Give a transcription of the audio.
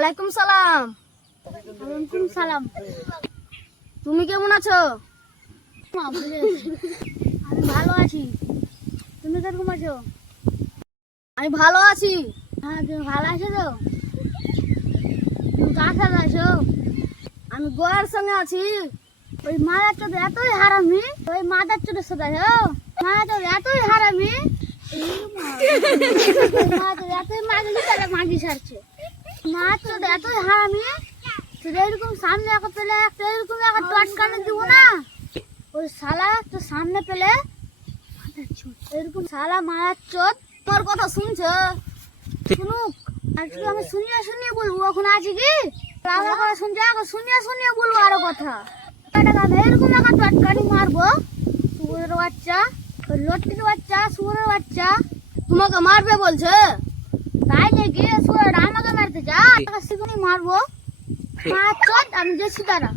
ওয়ালাইকুম সালাম। ওয়ালাইকুম সালাম। তুমি কেমন আছো? আমি ভালো আছি। তুমি কিরকম আছো? আমি ভালো আছি। হ্যাঁ, তুমি ভালো আছো তো? তুমি কার সাথে আছো? আমি গোয়ার সঙ্গে আছি। ওই মাদার চোদ এতই হারামি, ওই মাদার চোদের সাথে আছো? মাদার চোদ এতই হারামি, এতই মাগি ছাড়ছে। মাদার চোদ এতই হারামি, এরকম সামনে একটা পেলে একটা এরকম একটা টটকানে দিব না। ওই শালা তো সামনে পেলে এরকম শালা মাদার চোদ তোমার কথা শুনছে? শুনুক, আর শুধু আমি শুনিয়ে বলবো। এখন আছে কি আমার কথা শুনছে, শুনিয়ে বলবো আরো কথা। এরকম একটা টটকানি মারবো, শুয়োরের বাচ্চা, ওই লটকির বাচ্চা, শুয়োরের বাচ্চা। তোমাকে মারবে বলছে? তাই নাকি? শুয়োর আমাকে মারতে চা, শিখুনি মারবো। মার চোদ, আমি যাচ্ছি তারা।